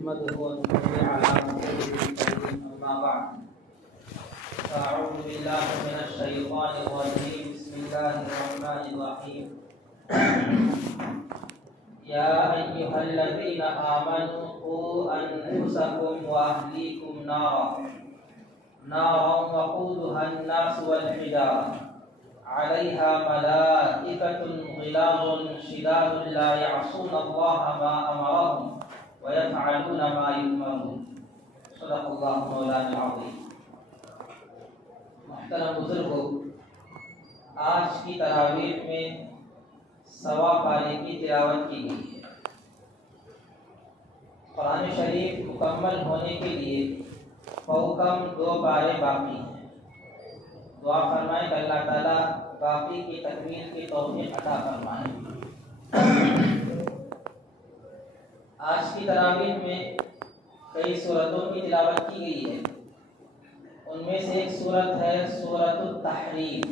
نحمده ونصلي على رسوله الكريم أما بعد فأعوذ بالله من الشيطان الرجيم بسم الله الرحمن الرحيم يا أيها الذين آمنوا قوا أنفسكم وأهليكم نارا وقودها الناس والحجارة عليها ملائكة غلاظ شداد لا يعصون الله ما أمرهم ويفعلون ما يؤمرون صدق الله مولانا العظيم۔ محترم بزرگوں، آج کی تراویح میں 1.25 پارے کی تلاوت کی گئی ہے۔ قرآن شریف مکمل ہونے کے لیے فوقم 2 پارے باقی ہیں۔ دعا فرمائیں کہ اللہ تعالیٰ باقی کی تکمیل کی توفیق عطا فرمائیں۔ آج کی تراویح میں کئی سورتوں کی تلاوت کی گئی ہے۔ ان میں سے ایک سورت ہے سورۃ التحریم۔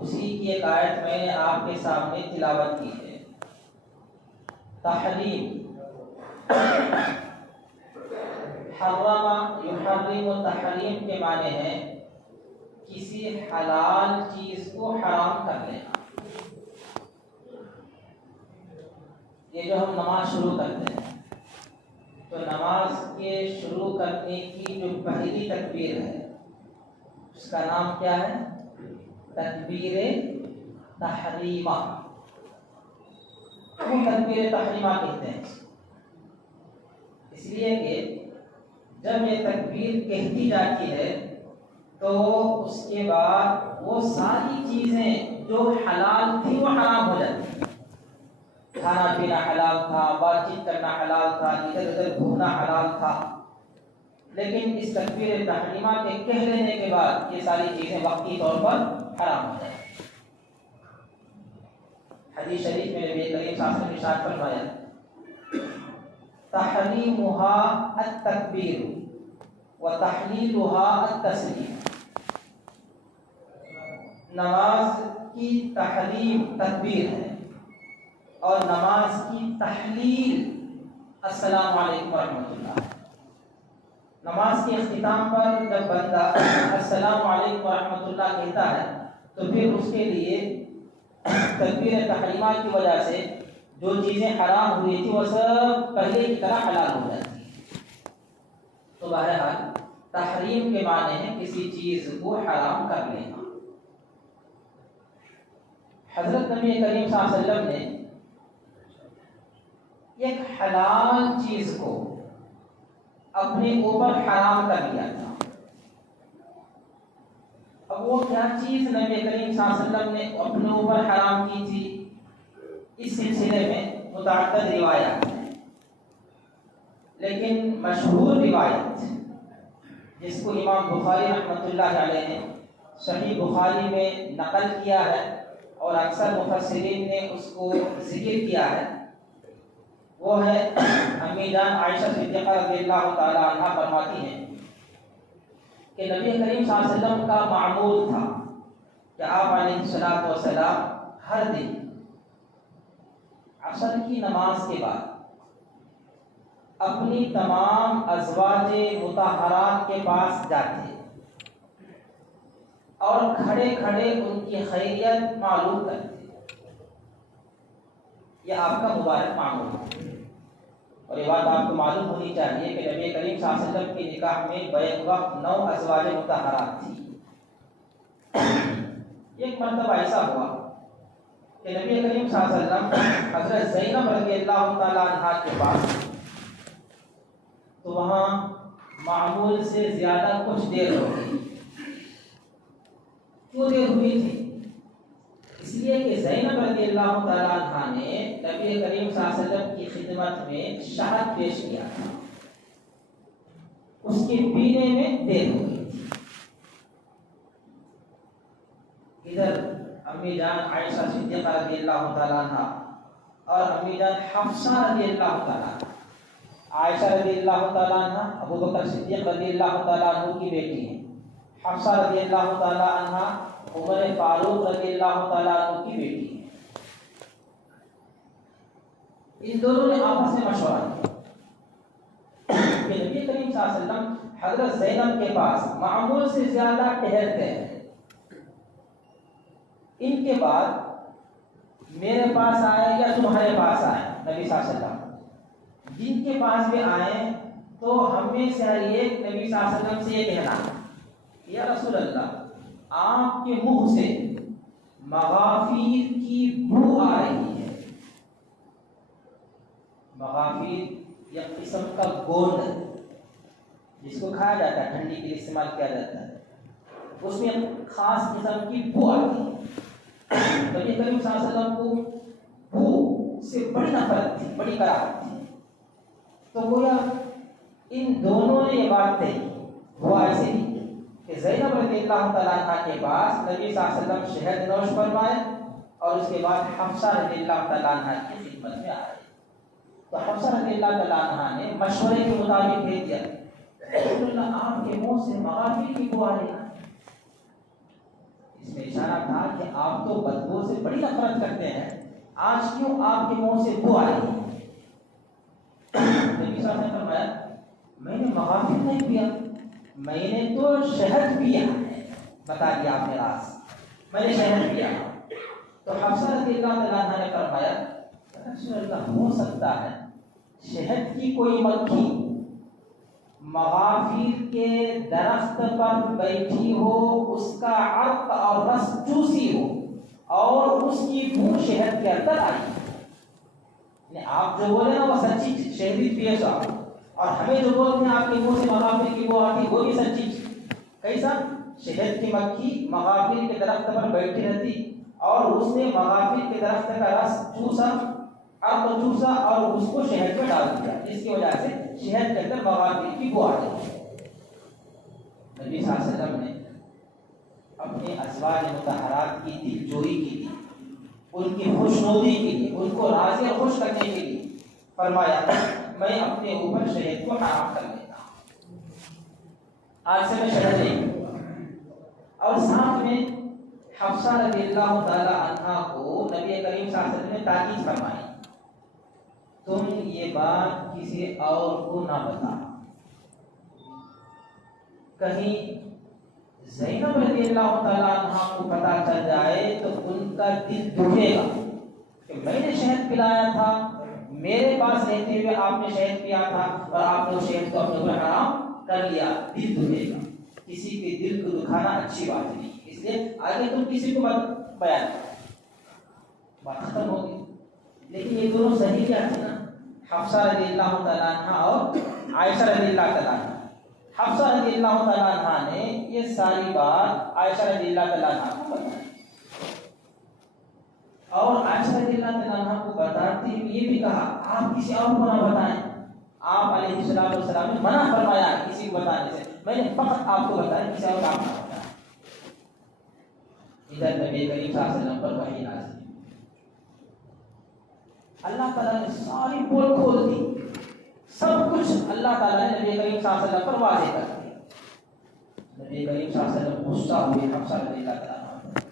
اسی کی ایک آیت میں نے آپ کے سامنے تلاوت کی ہے۔ تحریم، حرم یحرم تحریم کے معنی ہیں کسی حلال چیز کو حرام کر لینا۔ یہ جو ہم نماز شروع کرتے ہیں تو نماز کے شروع کرنے کی جو پہلی تکبیر ہے اس کا نام کیا ہے؟ تکبیر تحریمہ۔ کیوں تکبیر تحریمہ کہتے ہیں؟ اس لیے کہ جب یہ تکبیر کہتی جاتی ہے تو اس کے بعد وہ ساری چیزیں جو حلال تھی وہ حرام ہو جاتی ہیں۔ کھانا پینا حلال تھا، بات چیت کرنا حلال تھا، ادھر ادھر گھومنا حلال تھا، لیکن اس تکبیر تحریمہ کے کہہ لینے کے بعد یہ ساری چیزیں وقتی طور پر حرام ہو جائیں۔ حدیث شریف میں نبی کریم صلی اللہ علیہ وسلم نے ارشاد فرمایا تحریمها التکبیر وتحلیلها التسلیم۔ نماز کی تحریم تکبیر ہے اور نماز کی تحلیل السلام علیکم ورحمۃ اللہ۔ نماز کے اختتام پر جب بندہ السلام علیکم ورحمۃ اللہ کہتا ہے تو پھر اس کے لیے تکبیر تحریمہ کی وجہ سے جو چیزیں حرام ہوئی تھی وہ سب پہلے کی طرح حلال ہو جاتی ہیں۔ تو بہرحال تحریم کے معنی ہے کسی چیز کو حرام کر لینا۔ حضرت نبی کریم صلی اللہ علیہ وسلم نے ایک حلال چیز کو اپنے اوپر حرام کر لیا تھا۔ اب وہ کیا چیز نبی کریم صلی اللہ علیہ وسلم نے اپنے اوپر حرام کی تھی؟ اس سلسلے میں متعدد روایات ہیں، لیکن مشہور روایت جس کو امام بخاری رحمۃ اللہ علیہ نے صحیح بخاری میں نقل کیا ہے اور اکثر مفسرین نے اس کو ذکر کیا ہے، وہ ہے امی جان عائشہ صدیقہ رضی اللہ تعالی عنہا فرماتی ہیں کہ نبی کریم صلی اللہ علیہ وسلم کا معمول تھا کہ آپ علیہ الصلوۃ والسلام ہر دن عصر کی نماز کے بعد اپنی تمام ازواج مطہرات کے پاس جاتے اور کھڑے کھڑے ان کی خیریت معلوم کرتے۔ یہ آپ کا مبارک معمول ہے اور یہ بات آپ کو معلوم ہونی چاہیے کہ نبی کریم صلی اللہ علیہ وسلم کے نکاح میں بیک وقت 9 ازواج مطہرات تھی۔ ایک مرتبہ ایسا ہوا کہ نبی کریم صلی اللہ علیہ وسلم حضرت زینب رضی اللہ تعالی عنہا کے پاس، تو وہاں معمول سے زیادہ کچھ دیر ہو گئی۔ کیوں دیر ہوئی تھی؟ اس لیے کہ زینب رضی اللہ تعالی عنہا نے نبی کریم صلی اللہ علیہ وسلم کی خدمت میں شہد پیش کیا تھا، اس کے پینے میں دیر ہو گئی تھی۔ ادھر امی جان عائشہ صدیقہ رضی اللہ تعالیٰ عنہ اور امی جان حفصہ رضی اللہ تعالیٰ عنہ، عائشہ رضی اللہ تعالیٰ عنہ ابو بکر صدیق رضی اللہ تعالیٰ عنہ کی بیٹی ہیں، حفصہ رضی اللہ تعالیٰ عنہ عمر فاروق رضی اللہ تعالیٰ عنہ کی بیٹی ہیں۔ ان دونوں نے آپس میں مشورہ کیا کہ نبی کریم صلی اللہ علیہ وسلم حضرت زینب کے پاس معمول سے زیادہ ٹھہرتے ہیں، ان کے بعد میرے پاس آئے یا تمہارے پاس آئے نبی صلی اللہ علیہ وسلم، جن کے پاس بھی آئے تو ہمیں سے ہر ایک نبی صلی اللہ علیہ وسلم سے یہ کہنا یا رسول اللہ آپ کے منہ سے مغافیر کی بو آ رہی ہے۔ مغافیر یا قسم کا گوند جس کو کھایا جاتا ہے، ٹھنڈی کے لیے استعمال کیا جاتا ہے، اس میں خاص قسم کی بو آتی ہے۔ نبی کریم صلی اللہ علیہ وسلم کو بو سے بڑی نفرت تھی، بڑی کراہت تھی، تو گویا ان دونوں نے یہ بات کہی۔ ہوا ایسے ہی کہ زینب رضی اللہ تعالیٰ عنہ کے پاس نبی صلی اللہ علیہ وسلم شہد نوش فرمائے اور اس کے بعد حفصہ رضی اللہ تعالیٰ عنہ کی خدمت میں آئے، تو حفصہ رضی اللہ تعالیٰ عنہ نے مشورے کے مطابق بھیج دیا رسول اللہ آپ کے منہ سے مغافیر کی بو آ رہی ہے۔ اس میں اشارہ تھا کہ آپ تو بدبو سے بڑی نفرت کرتے ہیں، آج کیوں آپ کے منہ سے بو آ رہی ہے؟ نبی صلی اللہ علیہ وسلم نے فرمایا میں نے مغافر نہیں پیا، میں نے تو شہد پیا ہے، بتا دیا آپ نے راز، میں نے شہد پیا۔ تو حفصہ رضی اللہ تعالیٰ عنہ نے فرمایا رسول اللہ ہو سکتا ہے شہد کی کوئی مکھی مغافیر کے درخت پر بیٹھی ہو، اس کا عرق اور رس چوسی ہو اور اس کی بو شہد کے اندر آئی۔ آپ جو بولے نا وہ سچی شہدی پیے صاحب، اور ہمیں جو بولتے ہیں آپ کے منہ سے مغافر کی بو آتی وہ بھی سچی۔ کیسا؟ شہد کی مکھی مغافر کے درخت پر بیٹھی رہتی اور اس نے مغافر کے درخت کا رس چوسا، عرق چوسا اور اس کو شہد میں ڈال دیا، جس کی وجہ سے شہد کے اندر مغافر کی بو آ گئی۔ نبی صلی اللہ علیہ وسلم نے اپنے ازواج مطہرات کی دل جوئی کی تھی، ان کی خوشنودی کے لیے، ان کو راضی اور خوش کرنے کے لیے فرمایا میں اپنے اوپر شہد کو حرام کر لیتا ہوں، آج سے میں شہد نہیں پیوں۔ اور ساتھ میں حفصہ رضی اللہ تعالی عنہا کو نبی کریم صلی اللہ علیہ وسلم نے تاکید فرمائی تم یہ بات کسی اور کو نہ بتا، کہیں زینب رضی اللہ تعالیٰ عنہ کو پتا چل جائے تو ان کا دل دکھے گا کہ میں نے شہد پلایا تھا، میرے پاس رہتے ہوئے آپ نے شہد پیا تھا اور آپ نے شہد کو اپنے اوپر حرام کر لیا، دل دکھے گا۔ کسی کے دل کو دکھانا اچھی بات نہیں، اس لیے آگے تم کسی کو مت بیان کرو، بات ختم ہوگی۔ لیکن یہ دونوں صحیح کیا تھے نا، حفصہ رضی اللہ تعالیٰ عنہ اور عائشہ رضی اللہ تعالیٰ عنہ۔ حفصہ رضی اللہ تعالیٰ عنہ نے یہ ساری بات عائشہ رضی اللہ تعالیٰ عنہ کو بتائی، اور عائشہ رضی اللہ تعالیٰ عنہ کو بتاتے ہوئے یہ بھی کہا آپ کسی اور کو نہ بتائیں، آپ علیہ السلام نے منع فرمایا کسی کو بتانے سے، میں نے فقط آپ کو بتایا، کسی اور کو آپ نہ بتائیں۔ ادھر نبی کریم صلی اللہ علیہ وسلم پر وحی نازل، اللہ تعالیٰ نے ساری پول کھول دی، سب کچھ اللہ تعالیٰ نے نبی کریم صلی اللہ علیہ وسلم پر واضح کر دیا۔ نبی کریم صلی اللہ علیہ وسلم غصہ ہوئے حفصہ رضی اللہ تعالیٰ عنہ،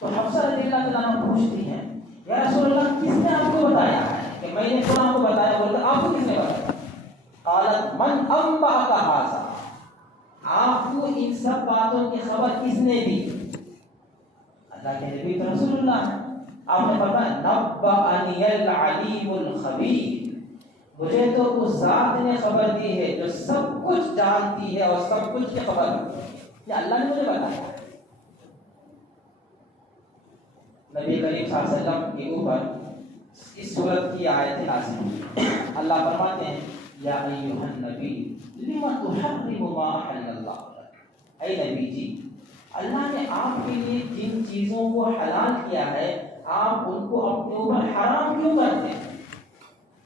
تو حفصہ رضی اللہ تعالیٰ عنہ پوچھتی ہیں یا رسول اللہ کس نے آپ کو بتایا ہے کہ میں نے فلاں کو بتایا، بولتے آپ کو کس نے بتایا؟ قالت من انبأک ھذا، آپ کو ان سب باتوں کی خبر کس نے دی؟ اللہ کے نبی تو رسول اللہ ہے، آپ نے فرمایا نبأنی العلیم الخبیر، مجھے تو اس ذات نے خبر دی ہے جو سب کچھ جانتی ہے اور سب کچھ کی خبر ہے، یہ اللہ نے مجھے بتایا۔ نبی کریم صلی اللہ علیہ وسلم کے اوپر اس صورت کی آیت نازل ہوئی، اللہ فرماتے ہیں یا ایھا النبی لم تحرم ما احل اللہ لک، اے نبی جی اللہ نے آپ کے لیے جن چیزوں کو حلال کیا ہے آپ ان کو اپنے اوپر حرام کیوں کرتے ہیں؟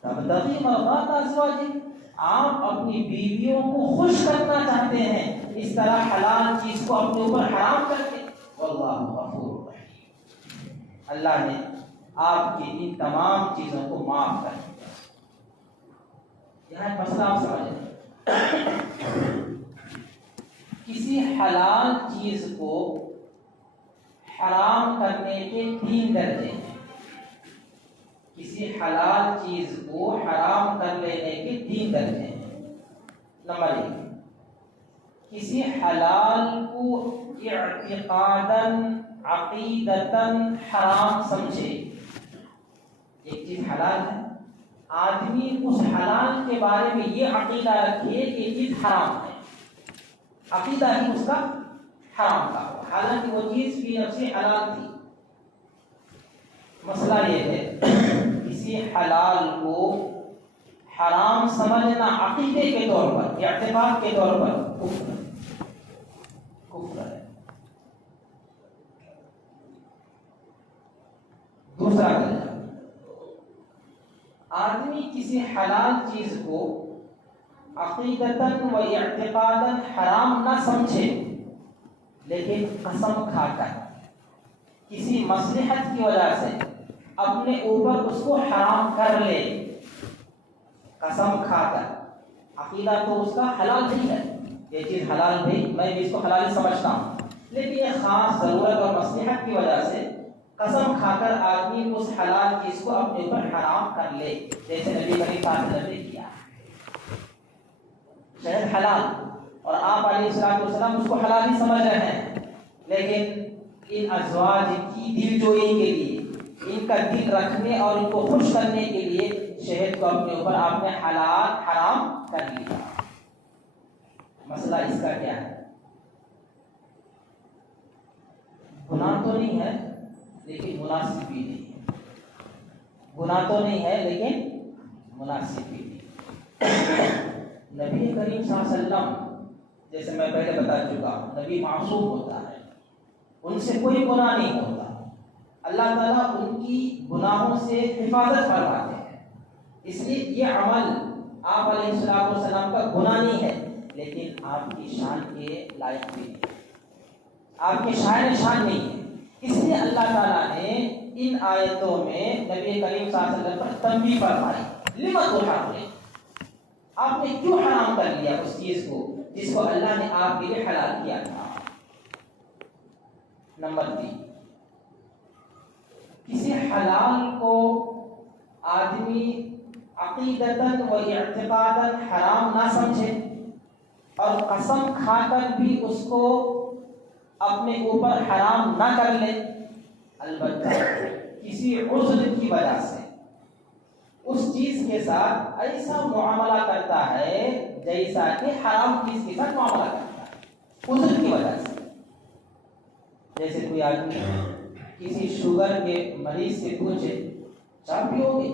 تبتغی مرضات ازواجک، آپ اپنی بیویوں کو خوش کرنا چاہتے ہیں، اس طرح حلال چیز کو اپنے اوپر حرام کرتے ہیں۔ واللہ غفور رحیم، اللہ نے آپ کی ان تمام چیزوں کو معاف کر دیا۔ یہاں ایک مسئلہ آپ سمجھیں، کسی حلال چیز کو حرام کرنے کے 3 درجے ہیں۔ کسی حلال چیز کو حرام کر لینے کے 3 درجے ہیں۔ نمبر 1، کسی حلال کو اعتقاداً عقیدتاً حرام سمجھے۔ ایک چیز حلال ہے، آدمی اس حلال کے بارے میں یہ عقیدہ رکھے کہ یہ چیز حرام ہے، عقیدہ ہی اس کا حرام کا ہو، حالانکہ وہ چیز فی نفسی حلال تھی۔ مسئلہ یہ ہے کسی حلال کو حرام سمجھنا عقیدے کے طور پر، اعتقاد کے طور پر کفر ہے۔ دوسرا درجہ، آدمی کسی حلال چیز کو عقیدتاً و اعتقاداً حرام نہ سمجھے، لیکن قسم کھا کر کسی مصلحت کی وجہ سے اپنے اوپر اس کو حرام کر لے، قسم کھا کر۔ عقیدہ تو اس کا حلال نہیں ہے، یہ چیز حلال نہیں، میں بھی اس کو حلال سمجھتا ہوں، لیکن یہ خاص ضرورت اور مصلحت کی وجہ سے قسم کھا کر آدمی اس حلال چیز کو اپنے اوپر حرام کر لے، جیسے نبی کریم صلی اللہ علیہ وسلم نے کیا۔ شہد حلال اور آپ علیہ السلام اس کو حلال ہی سمجھ رہے ہیں، لیکن ان ازواج کی دل جوئی کے لیے، ان کا دل رکھنے اور ان کو خوش کرنے کے لیے شہد کو اپنے اوپر آپ نے حلال حرام کر لیا۔ مسئلہ اس کا کیا ہے؟ گناہ تو نہیں ہے لیکن مناسب بھی نہیں ہے، گناہ تو نہیں ہے لیکن مناسب بھی نہیں۔ نبی کریم صلی اللہ علیہ وسلم، جیسے میں پہلے بتا چکا ہوں، نبی معصوم ہوتا ہے، ان سے کوئی گناہ نہیں ہوتا، اللہ تعالیٰ ان کی گناہوں سے حفاظت فرماتے ہیں، اس لیے یہ عمل آپ علیہ السلام کا گناہ نہیں ہے، لیکن آپ کی شان کے لائق بھی نہیں، آپ کے شاعر شان نہیں ہے۔ اس لیے اللہ تعالیٰ نے ان آیتوں میں نبی کریم صلی اللہ علیہ وسلم پر تنبیہ فرمائی، لما تحرم، آپ نے کیوں حرام کر لیا اس چیز کو جس کو اللہ نے آپ کے لیے حلال کیا تھا۔ نمبر 3، کسی حلال کو آدمی عقیدتاً و اعتقاداً حرام نہ سمجھے اور قسم کھا کر بھی اس کو اپنے اوپر حرام نہ کر لے، البتہ کسی عذر کی وجہ سے اس چیز کے ساتھ ایسا معاملہ کرتا ہے جیسا کہ حرام چیز کے ساتھ معاملہ کرتا ہے، عذر کی وجہ سے۔ جیسے کوئی آدمی کسی شوگر کے مریض سے پوچھے چائے پیو گے،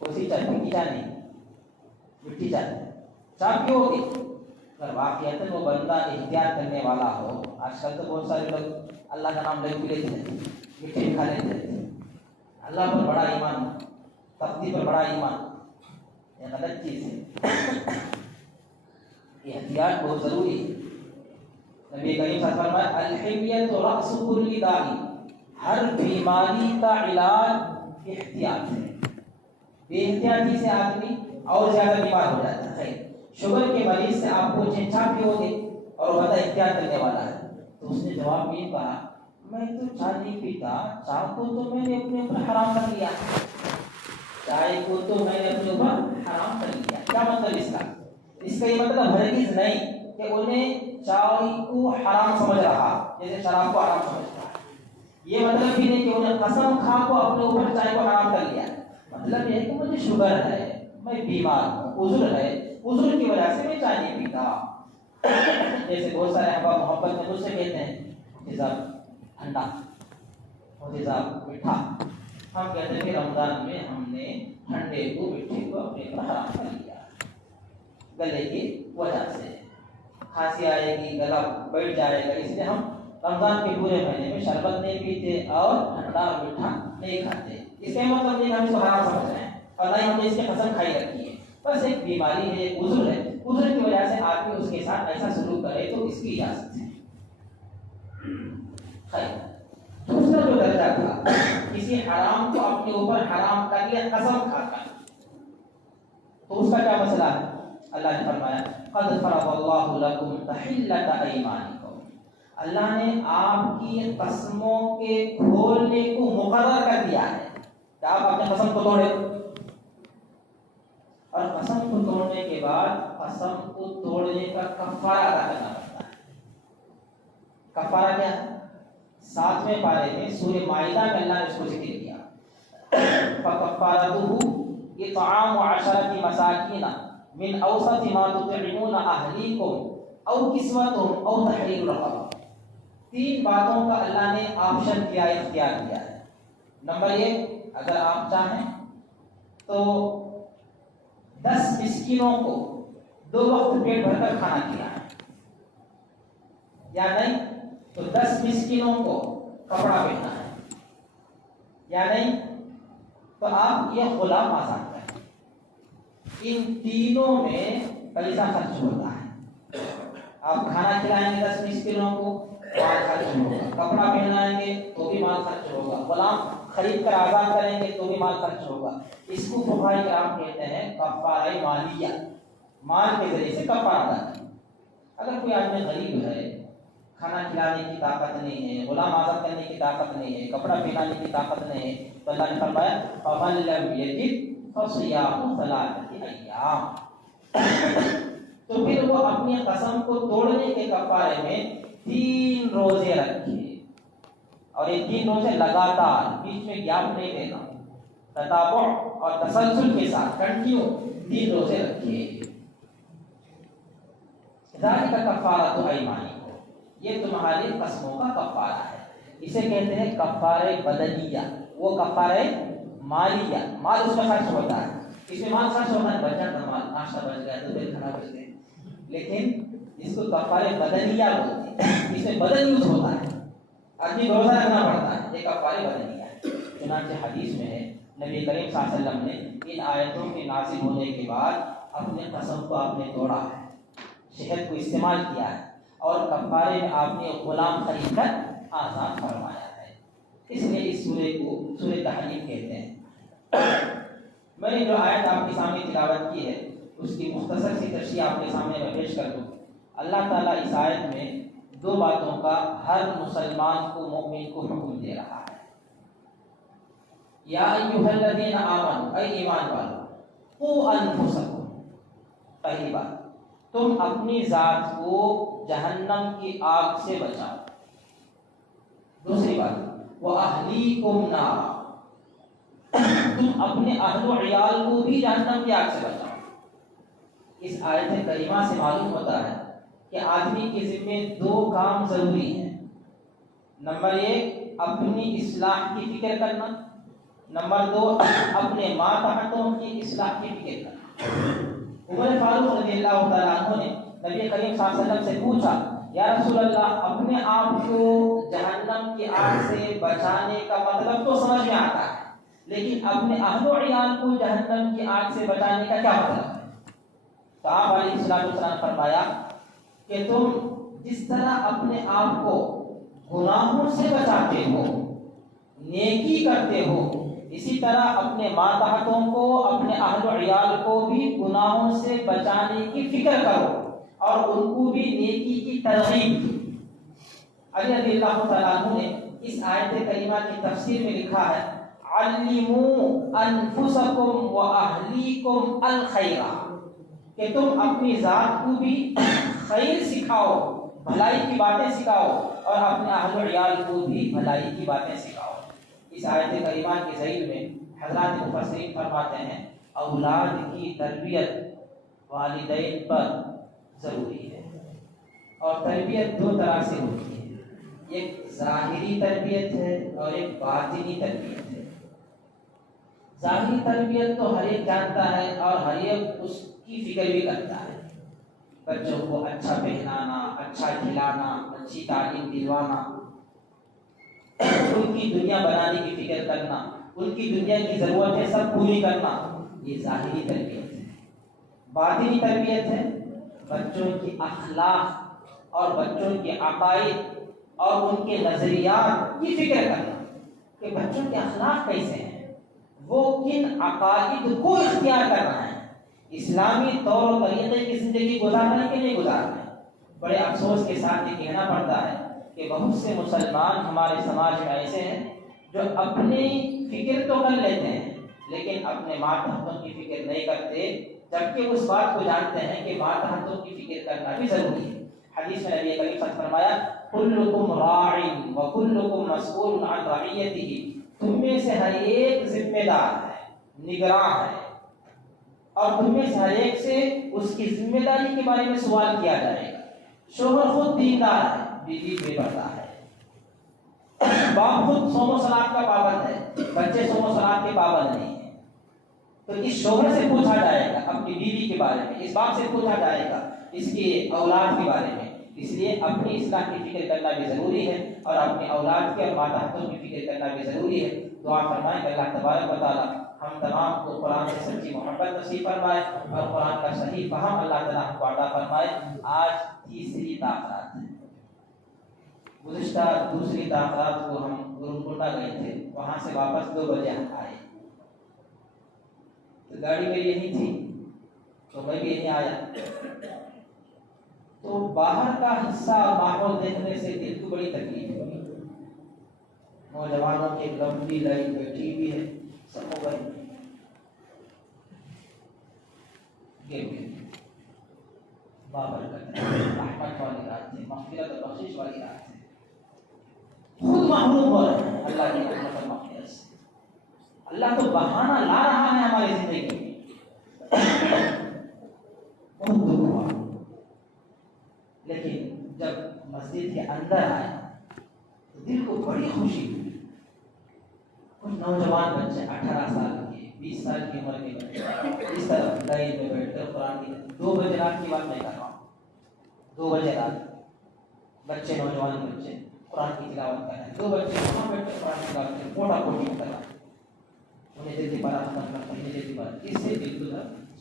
اسی چائے پیتی جانی مٹی جانی چائے پیو گے، اگر واقعات وہ بندہ احتیاط کرنے والا ہو۔ آج کل تو بہت سارے لوگ اللہ کا نام لے بھی لیتے ہیں، مٹی کھا لیتے ہیں، اللہ پر بڑا ایمان، تقدیر پر بڑا ایمان، یہ غلط چیز ہے، احتیاط بہت ضروری ہے۔ نبی کریم صلی اللہ علیہ وسلم فرمایا الحمیۃ رأس کل داء، ہر بیماری کا علاج احتیاط ہے، بے احتیاطی سے آدمی اور زیادہ بیمار ہو جاتا ہے۔ شوگر کے مریض سے آپ پوچھیں چائے پیو گے اور وہ بتا احتیاط کرنے والا ہے، تو اس نے جواب میں کہا میں تو چائے نہیں پیتا، چائے کو تو میں نے اپنے اوپر حرام کر لیا، چائے کو تو میں نے اپنے اوپر حرام کر لیا۔ کیا مطلب اس کا؟ اس کا یہ مطلب ہرگز نہیں کہ انہیں چائے کو حرام سمجھ رہا جیسے شراب کو حرام سمجھ رہا، یہ مطلب بھی نہیں کہ انہیں قسم کھا کو اپنے اوپر چائے کو حرام کر لیا۔ مطلب یہ ہے کہ مجھے شوگر ہے، میں بیمار ہوں، عذر ہے، عذر کی وجہ سے میں چائے نہیں پیتا۔ جیسے بہت سارے احباب محبت میں مجھ سے کہتے ہیں جزاک ٹھنڈا اور جزاک میٹھا، ہم کہتے ہیں کہ رمضان میں ہم نے ٹھنڈے کو میٹھے کو اپنے اوپر حرام کر لیا، گلے کی وجہ سے کھانسی آئے گی، گلا بیٹھ جائے گا، اس لیے ہم رمضان کے پورے مہینے میں شربت نہیں پیتے اور ٹھنڈا اور میٹھا نہیں کھاتے۔ اس کا مطلب نہیں ہم اس کو حرام سمجھ رہے ہیں اور نہ ہی ہم نے اس کی قسم کھائی رکھی ہے، بس ایک بیماری ہے، ایک عذر ہے، عذر کی وجہ سے آدمی اس کے ساتھ ایسا سلوک کرے تو اس کی اجازت ہے۔ خیر، دوسرا جو درجہ تھا کسی حرام کو اپنے اوپر حرام کر لیا قسم کھا کر، تو اس کا کیا مسئلہ ہے؟ اللہ نے فرمایا قد فرض اللہ لکم تحلۃ ایمانکم، اللہ نے آپ کی قسموں کے کھولنے کو مقرر کر دیا ہے۔ کہ آپ اپنے قسم کو توڑیں، اور قسم کو توڑنے کے بعد قسم کو توڑنے کا کفارہ ادا کرنا پڑتا ہے۔ کفارہ کیا ہے؟ 7ویں پارے میں سورہ مائدہ میں اللہ نے اس کو ذکر کیا، فَكَفَّارَتُهُ إِطْعَامُ عَشَرَةِ مَسَاكِينَ مِنْ أَوْسَطِ مَا تُطْعِمُونَ أَهْلِيكُمْ أَوْ كِسْوَتُهُمْ أَوْ تَحْرِيرُ رَقَبَةٍ۔ 3 باتوں کا اللہ نے آپشن کیا، اختیار کیا ہے۔ نمبر 1، اگر آپ چاہیں تو 10 مسکینوں کو 2 وقت پیٹ بھر کر کھانا کھلائیں، یا نہیں تو 10 مسکینوں کو کپڑا پہنا ہے، یا نہیں تو آپ یہ غلام آزاد کریں۔ ان تینوں میں پیسہ خرچ ہوتا ہے۔ آپ کھانا کھلائیں گے 10 مسکینوں کو، مال خرچ ہوگا، کپڑا پہنائیں گے تو بھی مال خرچ ہوگا، غلام خرید کر آزاد کریں گے تو بھی مال خرچ ہوگا۔ اس کو فقہاء کرام کہتے ہیں کفارہ مالیہ، مال کے ذریعے سے کفارہ ادا کرنا۔ اگر کوئی آدمی غریب ہے، کھانا کھلانے کی طاقت نہیں ہے، غلام آزاد کرنے کی طاقت نہیں ہے، کپڑا پہنانے کی طاقت نہیں ہے، تو اللہ نے فرمایا فَمَن لَّمْ يَجِدْ فَصِيَامُ 3 أَيَّامٍ۔ تو پھر وہ اپنی قسم کو توڑنے کے کفارے میں 3 روزے رکھے، اور یہ 3 روزے لگاتار، بیچ میں گیپ نہیں دینا، تتابع اور تسلسل کے ساتھ کنٹینیو 3 روزے رکھے۔ ذالک کفارۃ ایمانکم، یہ تمہاری قسموں کا کفارہ ہے۔ اسے کہتے ہیں کفارہ بدنیہ، وہ کفارہ مالیہ، مال اس میں خرچ ہوتا ہے، اس میں مال خرچ ہوتا ہے، بچہ کا مال، ناشتہ بچ گیا، دودھ کھانا بچ گیا، لیکن اس کو کفارہ بدنیہ بولتے ہیں، اس میں بدن یوز ہوتا ہے، آدمی روزہ رکھنا پڑتا ہے، یہ کفارہ بدنیہ ہے۔ چنانچہ حدیث میں ہے نبی کریم صلی اللہ علیہ وسلم نے ان آیتوں کے نازل ہونے کے بعد اپنے قسم کو آپ نے توڑا ہے، شہد کو استعمال کیا ہے، اور کفارے میں آپ نے غلام خرید کر آزاد فرمایا ہے۔ اس لیے اس سورے کو سورہ تحریم کہتے ہیں۔ میں نے جو آیت آپ کے سامنے تلاوت کی ہے اس کی مختصر سی تشریح آپ کے سامنے میں پیش کر دوں۔ اللہ تعالیٰ اس آیت میں 2 باتوں کا ہر مسلمان کو، مومن کو حکم دے رہا ہے۔ یا ایھا الذین آمنوا، اے ایمان والو، قوا انفسکم، پہلی بات تم اپنی ذات کو جہنم کی آگ سے بچاؤ۔ دوسری بات وَأَهْلِيكُمْ نَارًا، تم اپنے اہل و عیال کو بھی جہنم کی آگ سے بچاؤ۔ اس آیت کریمہ سے معلوم ہوتا ہے کہ آدمی کے ذمہ 2 کام ضروری ہیں۔ نمبر 1 اپنی اصلاح کی فکر کرنا، نمبر 2 اپنے ماتحتوں کی اصلاح کی فکر کرنا۔ عمر فاروق رضی اللہ تعالیٰ عنہ نے نبی کریم صلی اللہ علیہ وسلم سے پوچھا، یا رسول اللہ، اپنے آپ کو جہنم کی آگ سے بچانے کا مطلب تو سمجھ میں آتا ہے، لیکن اپنے اہل و عیال کو جہنم کی آگ سے بچانے کا کیا مطلب ہے؟ تو آپ علیہ الصلوۃ والسلام نے فرمایا کہ تم جس طرح اپنے آپ کو گناہوں سے بچاتے ہو، نیکی کرتے ہو، اسی طرح اپنے ماتحتوں کو، اپنے اہل و عیال کو بھی گناہوں سے بچانے کی فکر کرو اور ان کو بھی نیکی کی ترغیب دو۔ علی رضی اللہ تعالیٰ عنہ نے اس آیت کریمہ کی تفسیر میں لکھا ہے علموا انفسکم واہلیکم الخیر، کہ تم اپنی ذات کو بھی خیر سکھاؤ، بھلائی کی باتیں سکھاؤ، اور اپنے اہل و عیال کو بھی بھلائی کی باتیں سکھاؤ۔ اس آیت کریمہ کے ذیل میں حضرات مفسرین فرماتے ہیں اولاد کی تربیت والدین پر ضروری ہے، اور تربیت 2 طرح سے ہوتی ہے، ایک ظاہری تربیت ہے اور ایک باطنی تربیت ہے۔ ظاہری تربیت تو ہر ایک جانتا ہے اور ہر ایک اس کی فکر بھی کرتا ہے، بچوں کو اچھا پہنانا، اچھا کھلانا، اچھی تعلیم دلوانا، ان کی دنیا بنانے کی فکر کرنا، ان کی دنیا کی ضرورتیں سب پوری کرنا، یہ ظاہری تربیت ہے۔ باطنی تربیت ہے بچوں کی اخلاق اور بچوں کے عقائد اور ان کے نظریات کی فکر کرنا کہ بچوں کے اخلاق کیسے ہیں، وہ کن عقائد کو اختیار کر رہے ہیں، اسلامی طور و طریقے کی زندگی گزارنے کے لیے گزار رہے ہیں۔ بڑے افسوس کے ساتھ یہ کہنا پڑتا ہے کہ بہت سے مسلمان ہمارے سماج میں ایسے ہیں جو اپنی فکر تو کر لیتے ہیں لیکن اپنے ماتحتوں کی فکر نہیں کرتے، جبکہ اس بات کو جانتے ہیں کہ ماتحتوں کی فکر کرنا بھی ضروری ہے۔ حدیث میں نبی کریم صلی اللہ علیہ وسلم فرمایا کلکم راع وکلکم مسئول عن رعیتہ، تم میں سے ہر ایک ذمہ دار ہے، نگراں ہے، اور تم میں سے ہر ایک سے اس کی ذمہ داری کے بارے میں سوال کیا جائے گا۔ شوہر خود دیندار ہے، بیوی بے پردہ ہے، باپ خود صوم و صلات کا پابند ہے، بچے صوم و صلات کے پابند نہیں ہیں، تو اس شوہر سے پوچھا جائے گا اپنی بیوی کے بارے میں، اس باپ سے پوچھا جائے گا اس کی اولاد کے بارے میں۔ اس لیے اپنی اصلاح کی فکر کرنا بھی ضروری ہے اور اپنی اولاد کے اور ماتحتوں کی فکر کرنا بھی ضروری ہے۔ دعا فرمائیں کہ اللہ تبارک و تعالی ہم تمام کو قرآن سے سچی محبت نصیب فرمائے اور قرآن کا صحیح فہم اللہ تعالیٰ ہم کو عطا فرمائے۔ آج تیسری تاخیرات ہے، گزشتہ دوسری تاخیرات کو ہم گرونڈا گئے تھے، وہاں سے واپس 2 بجے ہم آئے، تو گاڑی میں یہی تھی تو میں بھی یہیں آیا، تو باہر کا حصہ ماحول دیکھنے سے دل کو بڑی تکلیف ہوئی۔ نوجوانوں کی لمبی لائن بیٹھی ہوئی ہے، سب موبائل بابرکت رحمت والی رات تھی، مغفرت و بخشش والی رات تھی، خود محروم ہو رہے ہیں اللہ کی رحمت و مغفرت سے۔ اللہ تو بہانہ لا رہا ہے ہماری زندگی میں، بہت دکھ ہوا، لیکن جب مسجد کے اندر آئے تو دل کو بڑی خوشی ہوئی۔ کچھ نوجوان بچے 18 سال کے 20 سال کی عمر کے بچے اس طرح لائن میں بیٹھ کر قرآن کی 2 بجے رات کی بات نہیں کر رہا ہوں، 2 بجے رات بچے، نوجوان بچے قرآن کی تلاوت کر رہے ہیں، 2 بچے وہاں بیٹھ کر قرآن کی تلاوت کر پوٹا پوٹی کر رہے ہیں، انہیں جلدی پڑھا ختم کرتے ہیں، جلدی پڑھا، اس سے دل کو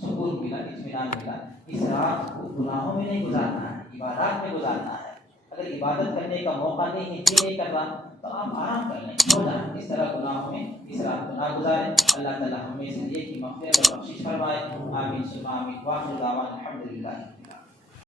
سکون ملا، اطمینان ملا۔ اس رات کو گناہوں میں نہیں گزارنا ہے، عبادات میں گزارنا ہے۔ اگر عبادت کرنے کا موقع نہیں ہے، جی نہیں کر رہا، تو آپ آرام کر لیں، سو جائیں، اس طرح گناہوں میں اس رات کو نہ گزاریں۔ اللہ تعالیٰ ہمیں سے یہ کہ مغفرت اور بخشش فرمائے۔ آمین ثم آمین، وآخر دعوانا الحمدللہ۔